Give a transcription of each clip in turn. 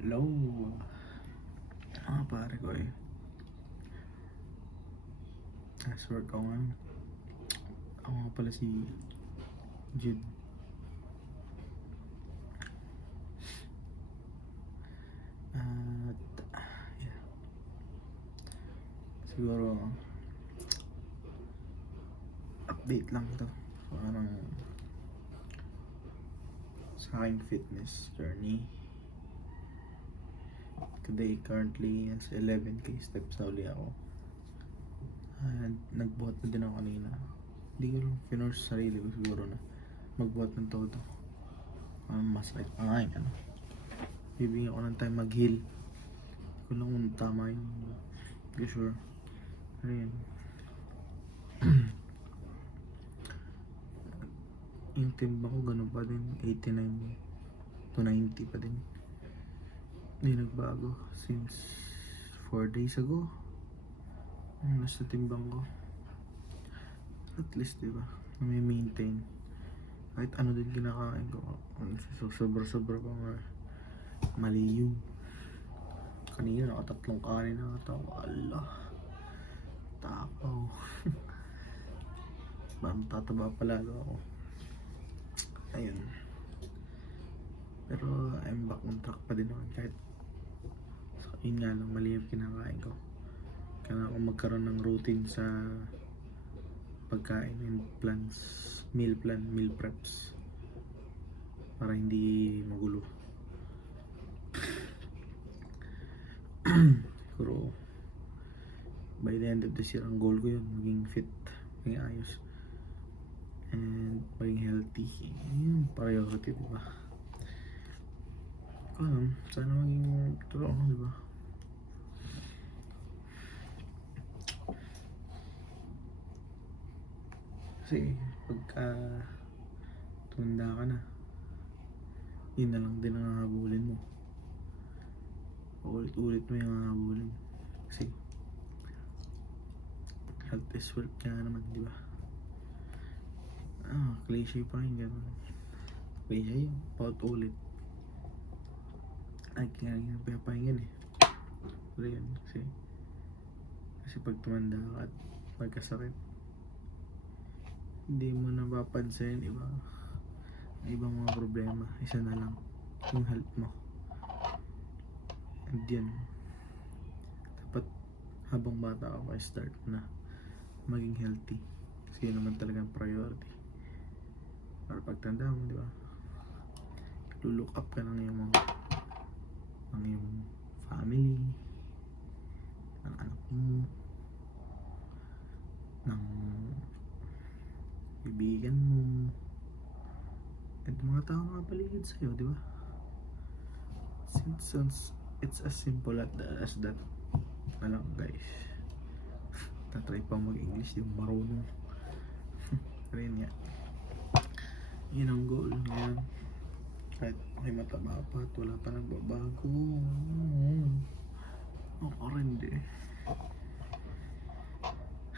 Hello, pare ko eh. As work ako nga. Ako nga pala si Jude. At yeah. Siguro update lang to. Parang sa aking fitness journey. Today currently is 11k steps na uli ako. And nagbuhat na din ako kanina. Hindi ko lang finorse sa sarili ko siguro na magbuhat ng todo. Masakit pa nga yun, ano. Bibigyan ko ng time mag-heal. Hindi ko lang kung tama yung hindi ko sure. Pero yun. Yung timbang ko ganun pa din, 89 to 90 pa din. Hindi nagbago since 4 days ago. Nasa timbang ko. At least diba, may maintain. Kahit ano din kinakain ko, sobra-sobra pa nga mali yun. Kanina nakatatlong kanin na ata ako. Allah, tapaw. Parang tataba palalo ako. Ayun. Pero I'm back on track pa din naman. Kahit yun nga lang, mali yung kinakain ko. Kailangan ko magkaroon ng routine sa pagkain and plans, meal plan, meal preps, para hindi magulo. Siguro by the end of this year, ang goal ko yun, maging fit, maging ayos, and maging healthy. Yun, priority, diba? Sana maging totoo, diba? Kasi pagka tumanda ka na, yun na lang din ang hahabulin mo. Ulit-ulit mo yung hahabulin. Kasi health is wealth nga naman, diba? Cliche pa rin gano'n. Cliche yun, paulit-ulit. Ay, kaya yung pinapahingan eh. Pero yun, kasi pag tumanda ka at magkasakit, hindi mo napapansin ibang mga problema. Isa na lang, yung health mo. And yun, dapat habang bata ka pa, start na maging healthy. Kasi yun naman talagang priority. Para pagtanda mo, di ba, lulook up ka ng iyong family, ng anak mo, ng kaibigan mo, at mga tao na paligid sa'yo, di ba? Since it's as simple as that na lang, guys. Tatry pa mag-English, yung marunong. Pero yun nga, yun ang goal ngayon. Kahit may mataba pa at wala pa nagbabago, ako rin di.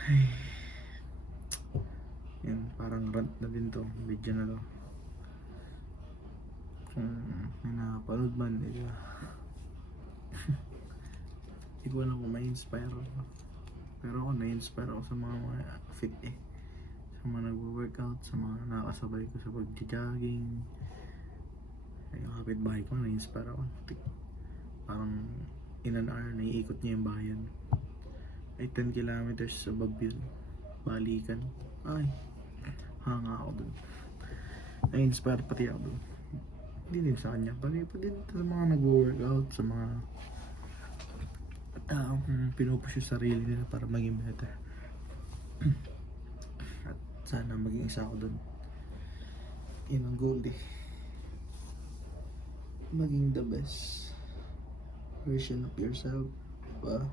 Ay, yun, parang rant na din to, video na to. Kung may nakapanood man, di ba? Hindi ko alam kung ma-inspire ako. Pero ako na-inspire ako sa mga fit eh. Sa mga nagwo-workout, sa mga nakasabay ko sa pag-jogging. Yung kapitbahay ko, na-inspire ako. Parang in an hour, naiikot niya yung bayan. Ay 10 kilometers above yun. Balikan. Ay, hanga ako dun. Na-inspire pati ako dun. Hindi din sa kanya, pati din sa mga nagwo-workout, sa mga taong pinupush yung sarili nila para maging better. At sana maging isa ako dun. Yun ang goal eh. Maging the best version of yourself, diba?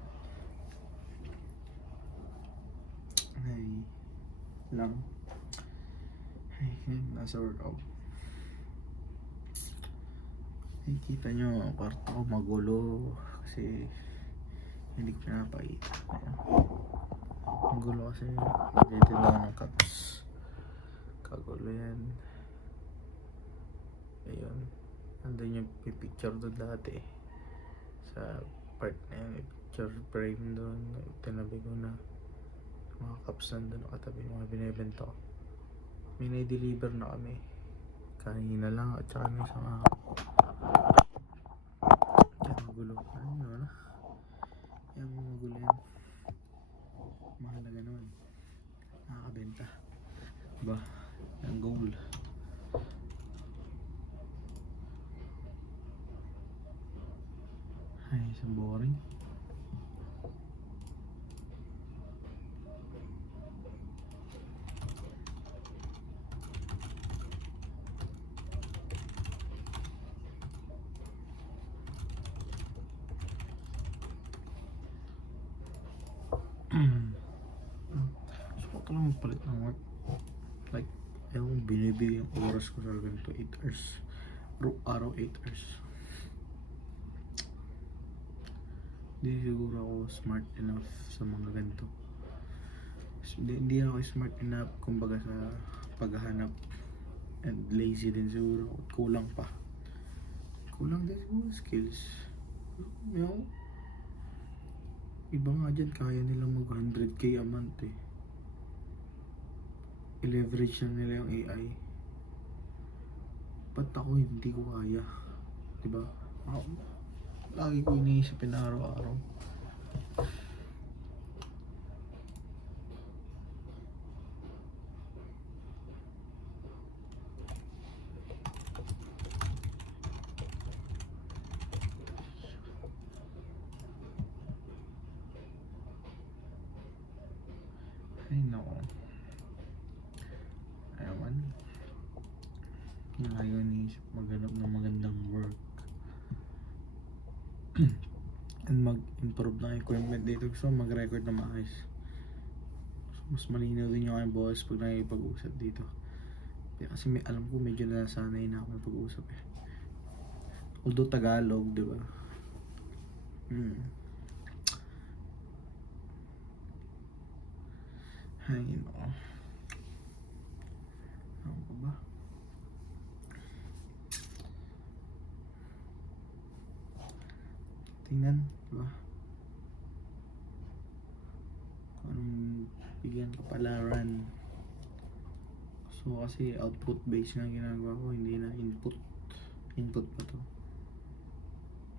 Ay lang. Ay, nasa workout. Ay, kita nyo, kwarto ko magulo kasi hindi ko pinapakita. Ang gulo kasi nagtitin lang ng cups. Kagulo yan. Ayun, andun yung picture doon dati. sa part na yun, may picture frame doon, tinabi ko na mga cups nandun nakatabi, mga binibenta ko. May na-deliver na kami kanina lang at saka may isang araw. Kaya magulo. Ano yun? Kaya magulo yan. Mahalaga naman. Nakakabenta. Diba? Ang goal. Ay, isang boring. So, ko lang magpalit ng work. Like, yung binibigay yung oras ko sa ganito, 8 hours. Araw 8 hours. Hindi siguro ako smart enough sa mga ganito. Hindi ako smart enough, kumbaga, sa paghahanap. And lazy din siguro. Kulang pa. Kulang din siguro skills. Yung iba nga dyan, kaya nilang mag 100k a month eh. I-leverage na nila yung AI. Ba't ako hindi ko kaya? Diba? Ako, lagi ko iniisipin araw-araw. Ay nako. Ewan. Lagi ko iniisip maghanap ng magandang work. And mag-improve ng equipment dito. Gusto mag-record na maayos. Mas malinaw din yung aking boss pag nakikipag-usap dito. Kasi alam ko medyo nasanay na ako pag-usap eh. Although Tagalog, di ba? Ay, nako. Ano pa ba? Tingnan, di ba? Anong bigyan kapalaran. So kasi output based nga ginagawa ko, hindi na input. Input pa to.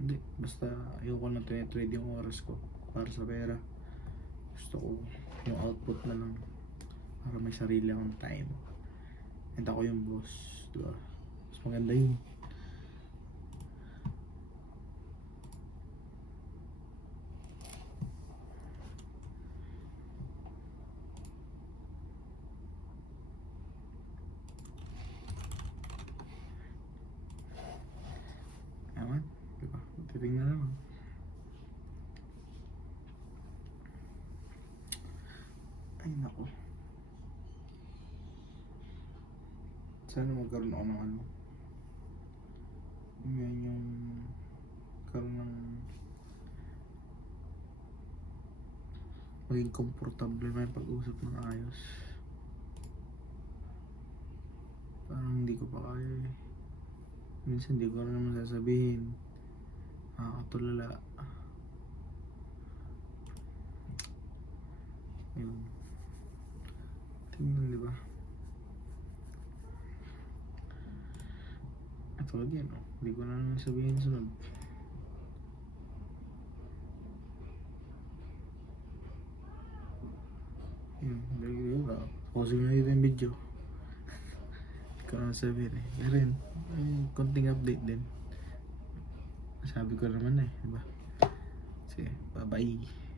Hindi, basta ayoko na trade yung oras ko para sa pera. Gusto ko yung output na lang para may sarili akong time. And ako yung boss, diba? Mas maganda yun. Ewan, diba? Titingnan na lang. Ay nako. Sana magkaroon ako ng ano. Yan yung karoon ng maging komportable may pag-usap ng ayos. Parang hindi ko pa kaya eh. Minsan hindi ko rin naman sasabihin. Nakakatulala. Yun. Tingnan, diba? Ito din, oh. Hindi ko na naman sabihin sunod. Yun, hindi ko. Pausing na dito yung video. Hindi ko na sabihin eh. Pero yun, konting update din. Sabi ko naman eh, diba? Sige, bye bye.